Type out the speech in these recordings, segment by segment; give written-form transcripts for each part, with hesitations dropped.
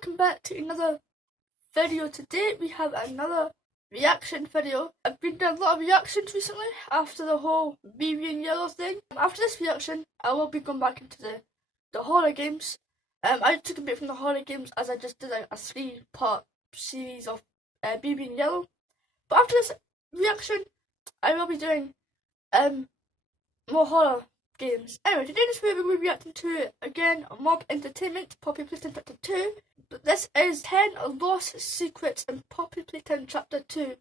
welcome back to another video. Today we have another reaction video. I've been doing a lot of reactions recently after the whole BB and Yellow thing. After this reaction, I will be going back into the horror games. I took a bit from the horror games as I just did a 3-part series of BB and Yellow. But after this reaction, I will be doing more horror games. Anyway, today in this video we're reacting to, again, Mob Entertainment, Poppy Playtime Chapter 2. But this is 10 Lost Secrets in Poppy Playtime Chapter 2.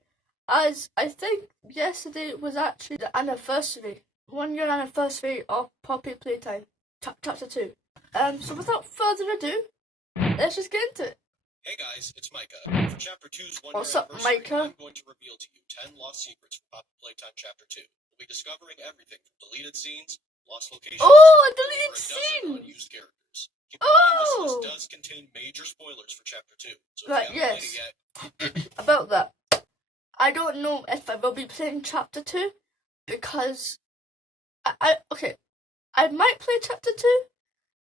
As I think yesterday was actually the anniversary, 1 year anniversary of Poppy Playtime Chapter 2. So without further ado, let's just get into it. Hey guys, it's Micah. For Chapter 2's 1 What's year up, anniversary, Micah? I'm going to reveal to you 10 lost secrets from Poppy Playtime Chapter 2. We'll be discovering everything from deleted scenes, lost locations, Oh, a deleted or a dozen scene! unused characters. Keep in mind this Oh! list does contain major spoilers for Chapter 2, so if Right, you haven't yes. played it yet... About that, I don't know if I will be playing Chapter 2, because I might play Chapter 2.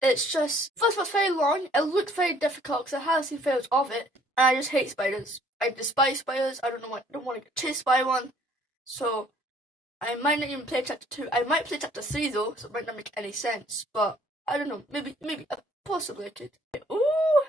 It's just, first of all, it's very long, it looks very difficult because I have seen videos of it, and I just hate spiders. I despise spiders, I don't want to get chased by one, so I might not even play Chapter 2. I might play Chapter 3 though, so it might not make any sense, but I don't know, maybe, possibly I could. Ooh!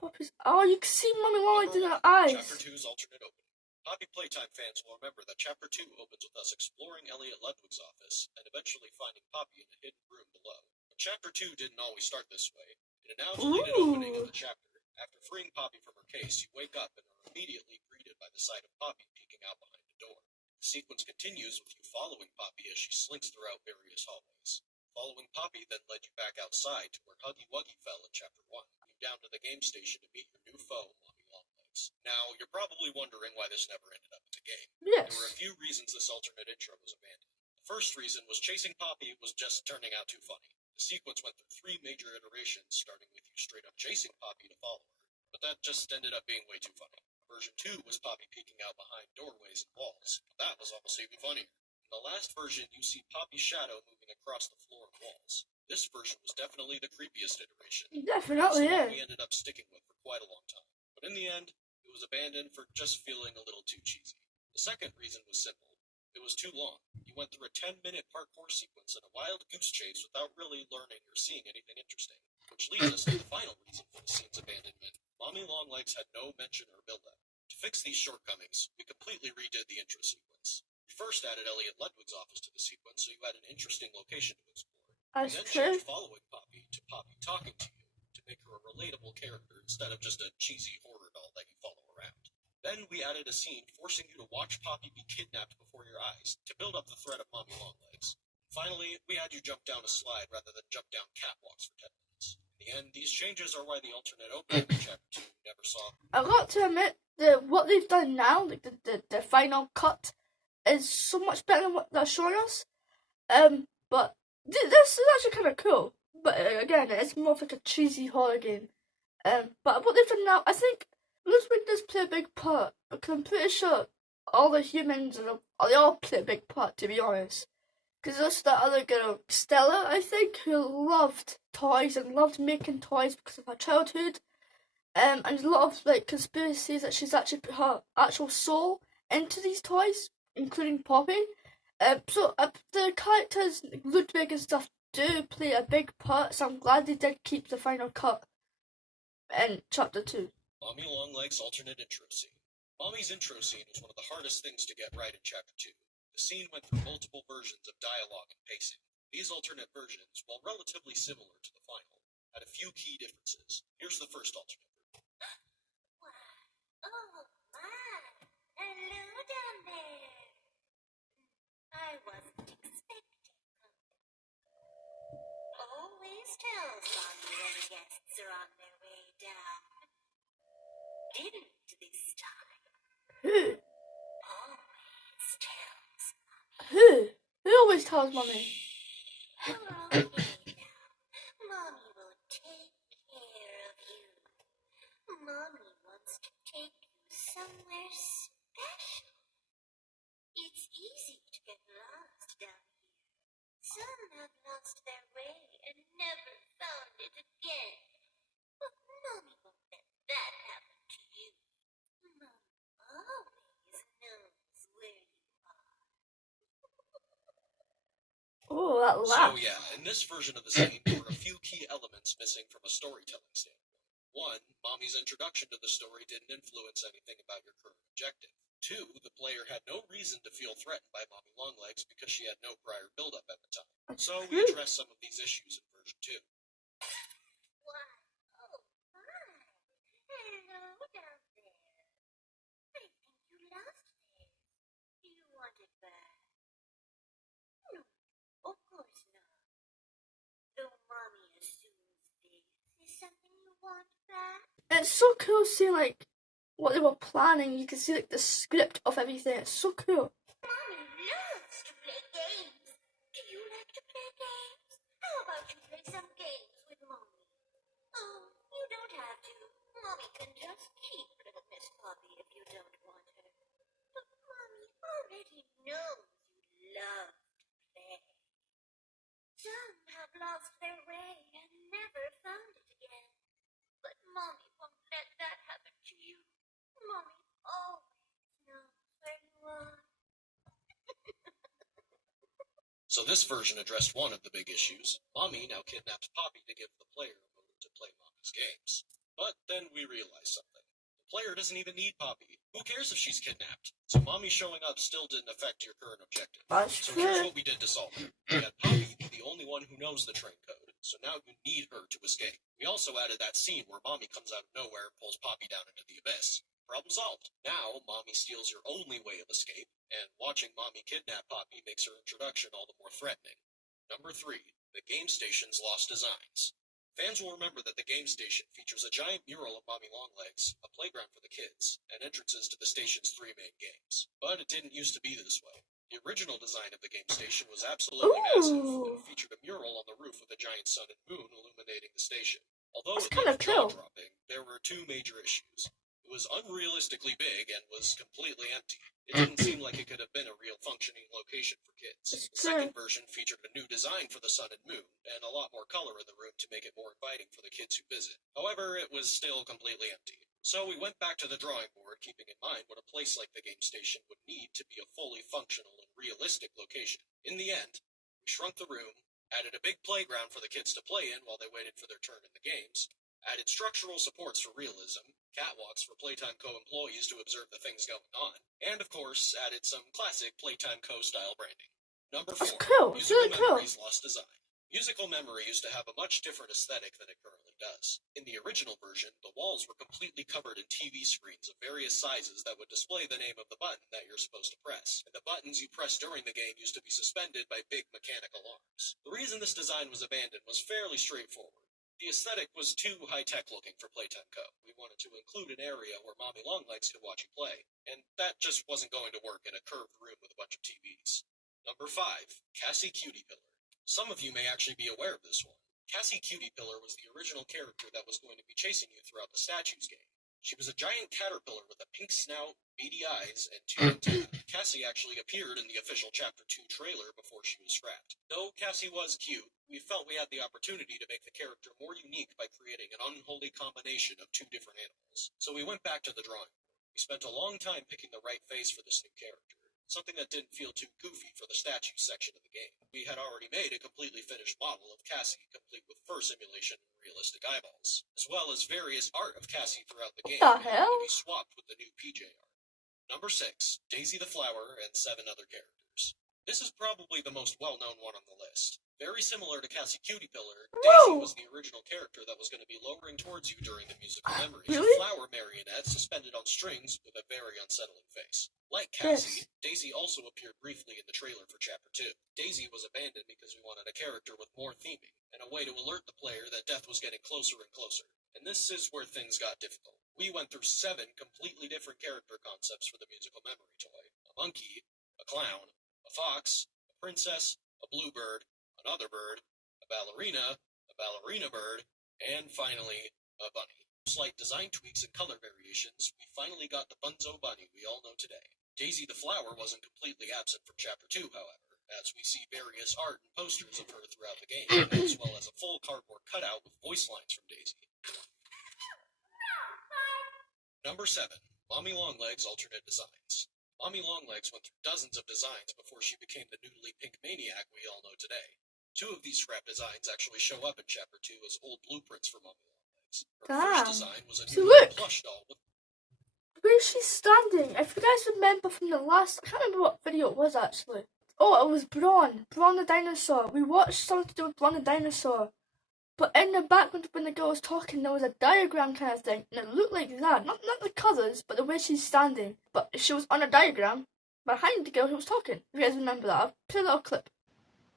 Poppy's, oh, you can see Mommy Longlegs in her eyes. Chapter 2's alternate opening. Poppy Playtime fans will remember that Chapter 2 opens with us exploring Elliot Ludwig's office and eventually finding Poppy in a hidden room below. But Chapter 2 didn't always start this way. In a now deleted opening of the chapter, after freeing Poppy from her case, you wake up and are immediately greeted by the sight of Poppy peeking out behind the door. The sequence continues with you following Poppy as she slinks throughout various hallways. Following Poppy then led you back outside to where Huggy Wuggy fell in Chapter 1, and down to the game station to meet your new foe, Mommy Longlegs. Now, you're probably wondering why this never ended up in the game. Yes. There were a few reasons this alternate intro was abandoned. The first reason was chasing Poppy was just turning out too funny. The sequence went through 3 major iterations, starting with you straight up chasing Poppy to follow her, but that just ended up being way too funny. Version 2 was Poppy peeking out behind doorways and walls. That was almost even funnier. In the last version, you see Poppy's shadow moving across the floor and walls. This version was definitely the creepiest iteration. Definitely, It's the yeah. one we ended up sticking with for quite a long time. But in the end, it was abandoned for just feeling a little too cheesy. The second reason was simple. It was too long. You went through a 10-minute parkour sequence and a wild goose chase without really learning or seeing anything interesting. Which leads us to the final reason for the scene's abandonment. Mommy Longlegs had no mention or build-up. To fix these shortcomings, we completely redid the intro sequence. We first added Elliot Ludwig's office to the sequence so you had an interesting location to explore. That's We then true. changed following Poppy to Poppy talking to you to make her a relatable character instead of just a cheesy horror doll that you follow around. Then we added a scene forcing you to watch Poppy be kidnapped before your eyes to build up the threat of Mommy Longlegs. Finally, we had you jump down a slide rather than jump down catwalks for 10 minutes. In the end, these changes are why the alternate opening of Chapter 2 never saw. I got to admit that what they've done now, like the final cut, is so much better than what they're showing us. But this is actually kind of cool. But again, it's more of like a cheesy horror game. But what they've done now, I think Ludwig does play a big part, because I'm pretty sure all the humans they all play a big part, to be honest. Because there's that other girl, Stella, I think, who loved toys and loved making toys because of her childhood. And there's a lot of like conspiracies that she's actually put her actual soul into these toys, including Poppy. So the characters Ludwig and stuff do play a big part. So I'm glad they did keep the final cut in Chapter 2. Mommy Longlegs' alternate intro scene. Mommy's intro scene was one of the hardest things to get right in Chapter 2. The scene went through multiple versions of dialogue and pacing. These alternate versions, while relatively similar to the final, had a few key differences. Here's the first alternate. Oh my! Hello down there. I wasn't expecting company. Always tells Mommy when guests are on their way down. Didn't this time. Who? Always tells Mommy. Who always tells Mommy? You're okay now. Mommy will take care of you. Mommy wants to take you somewhere special. It's easy to get lost down here. Some have lost their way and never found it again. But this version of the scene, there were a few key elements missing from a storytelling standpoint. 1. Mommy's introduction to the story didn't influence anything about your current objective. 2. The player had no reason to feel threatened by Mommy Longlegs because she had no prior build-up at the time. So we addressed some of these issues in version 2. Why, oh my. Hello down there. I think you lost this. Do you want it back? No, of course not. Though Mommy assumes this is something you want back. And it's so cool seeing like what they were planning. You can see like the script of everything. It's so cool. Mommy loves to play games. Do you like to play games? How about you play some games with Mommy? Oh, you don't have to. Mommy can just keep little Miss Poppy if you don't want her. But Mommy already knows you love to play. Some have lost their way and never found it again. But Mommy won't let that happen to you. Mommy always knows where you are. So this version addressed one of the big issues. Mommy now kidnaps Poppy to give the player a moment to play Mommy's games. But then we realized something. The player doesn't even need Poppy. Who cares if she's kidnapped? So Mommy showing up still didn't affect your current objective. That's So here's true. what we did to solve it. We had Poppy be the only one who knows the train code, so now you need her to escape. We also added that scene where Mommy comes out of nowhere and pulls Poppy down into the abyss. Problem solved. Now, Mommy steals your only way of escape, and watching Mommy kidnap Poppy makes her introduction all the more threatening. Number 3. The game station's lost designs. Fans will remember that the game station features a giant mural of Mommy Longlegs, a playground for the kids, and entrances to the station's 3 main games. But it didn't used to be this way. The original design of the game station was absolutely massive, Ooh. and featured a mural on the roof with a giant sun and moon illuminating the station. Although That's it kinda looked cool. jaw-dropping, there were 2 major issues. It was unrealistically big and was completely empty. It didn't seem like it could have been a real functioning location for kids. It's The second true. version featured a new design for the sun and moon, and a lot more color in the room to make it more inviting for the kids who visit. However, it was still completely empty. So we went back to the drawing board, keeping in mind what a place like the game station would need to be a fully functional and realistic location. In the end, we shrunk the room, added a big playground for the kids to play in while they waited for their turn in the games, added structural supports for realism, catwalks for Playtime Co. employees to observe the things going on, and of course, added some classic Playtime Co. style branding. Number 4. That's cool. It's Musical really cool. Memory's lost design. Musical Memory used to have a much different aesthetic than it currently does. In the original version, the walls were completely covered in TV screens of various sizes that would display the name of the button that you're supposed to press, and the buttons you pressed during the game used to be suspended by big mechanical arms. The reason this design was abandoned was fairly straightforward. The aesthetic was too high-tech looking for Playtime Co. We wanted to include an area where Mommy Longlegs could watch you play, and that just wasn't going to work in a curved room with a bunch of TVs. Number 5. Cassie Cutie Pillar. Some of you may actually be aware of this one. Cassie Cutie Pillar was the original character that was going to be chasing you throughout the Statues game. She was a giant caterpillar with a pink snout, beady eyes, and 2 antennae. Cassie actually appeared in the official Chapter 2 trailer before she was scrapped. Though Cassie was cute, we felt we had the opportunity to make the character more unique by creating an unholy combination of 2 different animals. So we went back to the drawing board. We spent a long time picking the right face for this new character. Something that didn't feel too goofy for the statue section of the game. We had already made a completely finished model of Cassie, complete with fur simulation and realistic eyeballs, as well as various art of Cassie throughout the game What the that hell? would be swapped with the new PJ art. Number 6. Daisy the Flower and 7 other characters. This is probably the most well-known one on the list. Very similar to Cassie Cutie Pillar, Daisy Whoa. was the original character that was going to be lowering towards you during the musical memory. Really? A flower marionette suspended on strings with a very unsettling face. Like Cassie, Yes. Daisy also appeared briefly in the trailer for Chapter 2. Daisy was abandoned because we wanted a character with more theming, and a way to alert the player that death was getting closer and closer. And this is where things got difficult. We went through 7 completely different character concepts for the musical memory toy. A monkey, a clown, a fox, a princess, a bluebird, another bird, a ballerina bird, and finally, a bunny. Slight design tweaks and color variations, we finally got the Bunzo bunny we all know today. Daisy the Flower wasn't completely absent from Chapter 2, however, as we see various art and posters of her throughout the game, as well as a full cardboard cutout with voice lines from Daisy. Number 7. Mommy Longlegs alternate designs. Mommy Longlegs went through dozens of designs before she became the noodly pink maniac we all know today. Two of these scrap designs actually show up in Chapter 2 as old blueprints for Mommy Longlegs. Her Damn. first design was a So new look. plush doll with Where she's standing, if you guys remember from the last, I can't remember what video it was actually. Oh, it was Braun the dinosaur. We watched something to do with Braun the dinosaur. But in the background when the girl was talking, there was a diagram kind of thing, and it looked like that. Not the colours, but the way she's standing. But she was on a diagram behind the girl who was talking. If you guys remember that, I'll put a little clip.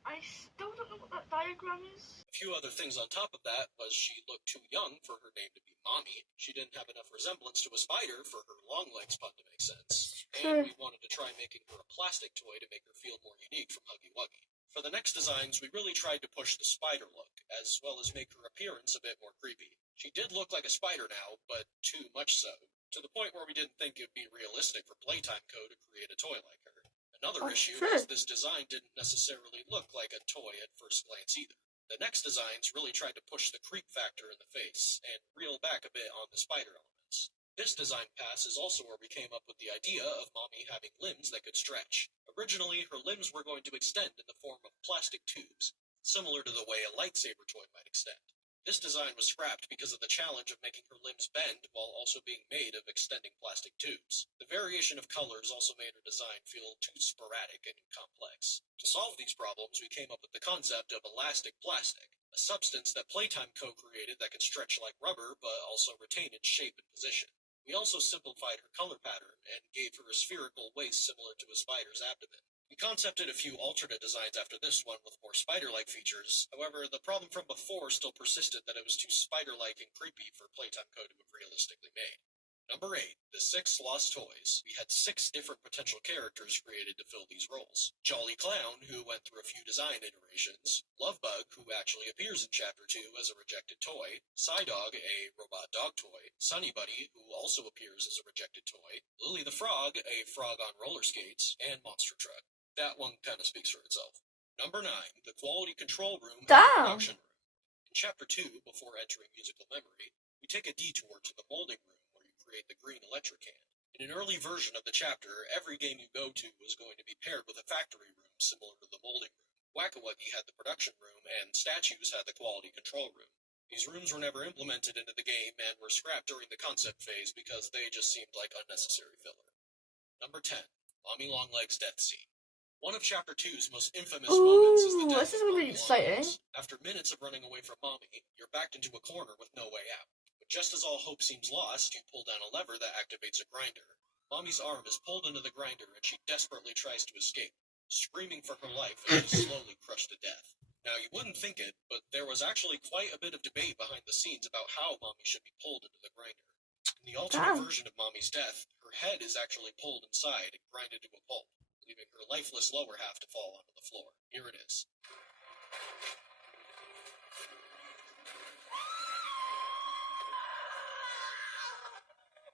I still don't know what that diagram is. a few other things on top of that was she looked too young for her name to be Mommy. She didn't have enough resemblance to a spider for her long legs pun to make sense. And we wanted to try making her a plastic toy to make her feel more unique from Huggy Wuggy. For the next designs, we really tried to push the spider look, as well as make her appearance a bit more creepy. She did look like a spider now, but too much so, to the point where we didn't think it would be realistic for Playtime Co. to create a toy like her. Another issue is this design didn't necessarily look like a toy at first glance either. The next designs really tried to push the creep factor in the face, and reel back a bit on the spider elements. This design pass is also where we came up with the idea of Mommy having limbs that could stretch. Originally, her limbs were going to extend in the form of plastic tubes, similar to the way a lightsaber toy might extend. This design was scrapped because of the challenge of making her limbs bend while also being made of extending plastic tubes. The variation of colors also made her design feel too sporadic and complex. To solve these problems, we came up with the concept of elastic plastic, a substance that Playtime Co. created that could stretch like rubber but also retain its shape and position. We also simplified her color pattern and gave her a spherical waist similar to a spider's abdomen. We concepted a few alternate designs after this one with more spider-like features. However, the problem from before still persisted that it was too spider-like and creepy for Playtime Co. to have realistically made. Number 8, the 6 Lost Toys. We had 6 different potential characters created to fill these roles. Jolly Clown, who went through a few design iterations. Lovebug, who actually appears in Chapter 2 as a rejected toy. Psydog, a robot dog toy. Sunny Buddy, who also appears as a rejected toy. Lily the Frog, a frog on roller skates. And Monster Truck. That one kind of speaks for itself. Number 9, the Quality Control Room and Production Room. In Chapter 2, before entering Musical Memory, we take a detour to the molding room where you create the green electric can. In an early version of the chapter, every game you go to was going to be paired with a factory room similar to the molding room. Whack-A-Wuggy had the production room, and Statues had the quality control room. These rooms were never implemented into the game and were scrapped during the concept phase because they just seemed like unnecessary filler. Number 10, Mommy Longlegs' death scene. One of Chapter 2's most infamous moments is the death of Mommy Longlegs. After minutes of running away from Mommy, you're backed into a corner with no way out. But just as all hope seems lost, you pull down a lever that activates a grinder. Mommy's arm is pulled into the grinder and she desperately tries to escape, screaming for her life as she's slowly crushed to death. Now, you wouldn't think it, but there was actually quite a bit of debate behind the scenes about how Mommy should be pulled into the grinder. In the alternate version of Mommy's death, her head is actually pulled inside and grinded to a pulp, leaving her lifeless lower half to fall onto the floor. Here it is.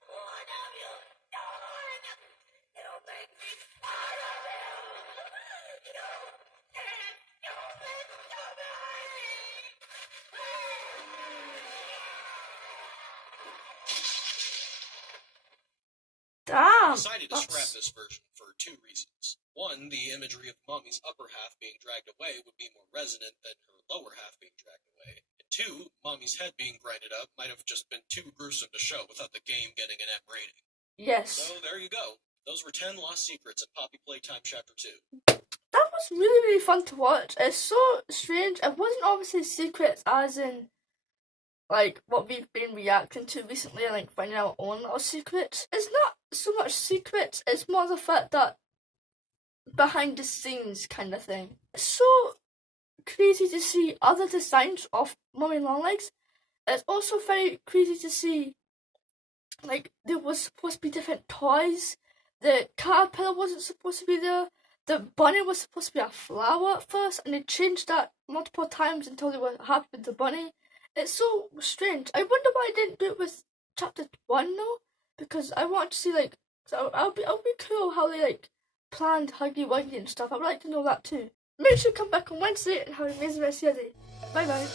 What have you done? You make me part of you. You can't do this to me. Damn. I decided to scrap this version for 2 reasons. One, the imagery of Mommy's upper half being dragged away would be more resonant than her lower half being dragged away. And 2, Mommy's head being grinded up might have just been too gruesome to show without the game getting an M rating. Yes. So there you go. Those were 10 Lost Secrets in Poppy Playtime Chapter 2. That was really, really fun to watch. It's so strange. It wasn't obviously secrets as in like what we've been reacting to recently and like finding our own little secrets. It's not so much secrets, it's more the fact that behind the scenes kind of thing. It's so crazy to see other designs of Mommy Longlegs. It's also very crazy to see like there was supposed to be different toys. The caterpillar wasn't supposed to be there. The bunny was supposed to be a flower at first, and they changed that multiple times until they were happy with the bunny. It's so strange. I wonder why I didn't do it with Chapter 1 though, because I want to see like, so I'll be cool how they like planned Huggy Wuggy and stuff. I'd like to know that too. Make sure you come back on Wednesday and have an amazing rest of your day. Bye bye.